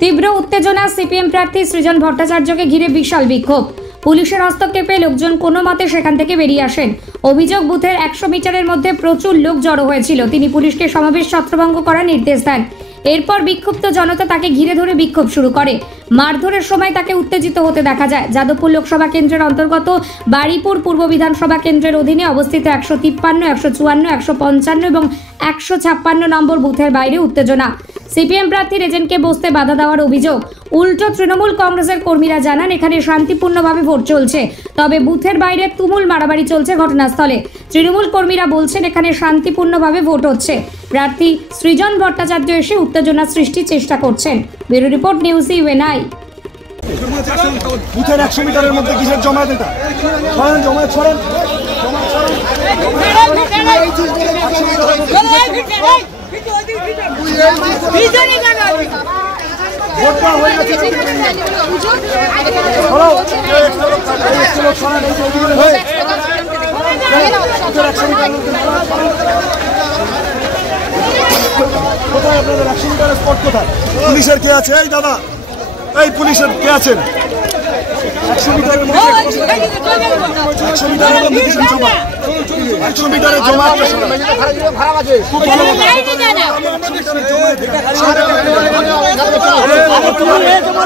তীব্র উত্তেজনা সিপিএম প্রার্থী সৃজন ভট্টাচার্যকে ঘিরে বিশাল বিক্ষোভ। পুলিশের হস্তক্ষেপে লোকজন কোনো মতে সেখান থেকে বেরিয়ে আসেন। অভিযোগ, বুথের 100 মিটারের মধ্যে প্রচুর লোক জড়ো হয়েছিল। তিনি পুলিশকে সমাবেশ ছত্রভঙ্গ করার নির্দেশ দেন। এরপর বিক্ষুব্ধ জনতা তাকে ঘিরে ধরে বিক্ষোভ শুরু করে। মারধরের সময় তাকে উত্তেজিত হতে দেখা যায়। যাদবপুর লোকসভা কেন্দ্রের অন্তর্গত বারুইপুর পূর্ব বিধানসভা কেন্দ্রের অধীনে অবস্থিত 153, 154, 155 এবং 156 নম্বর বুথের বাইরে উত্তেজনা। সিপিএম প্রার্থীর এজেন্টকে বসতে বাধা দেওয়ার অভিযোগ। উল্টো তৃণমূল কংগ্রেসের কর্মীরা জানান এখানে শান্তিপূর্ণভাবে ভোট চলছে, তবে বুথের বাইরে তুমুল মারামারি চলছে ঘটনাস্থলে। তৃণমূল কর্মীরা বলছেন এখানে শান্তিপূর্ণভাবে ভোট হচ্ছে। প্রার্থী সৃজন ভট্টাচার্য এসে উত্তেজনা সৃষ্টির চেষ্টা করছেন। Bureau report, news UNI. বুথের 100 মিটারের মধ্যে কিসের জমায়েত এটা? ছড়েন জমায়েত ছড়েন। ভোটটা হয়ে গেছে। কোথায় আপনাদের 100 মিটারের স্পট কোথায়? পুলিশের কে আছে? এই দাদা, এই পুলিশের কে আছেন? 100 মিটারের মধ্যে 100 মিটারের মধ্যে কিসের জমা? 100 মিটারের জমা ভাড়া আছে। খুব ভালো কথা। জমা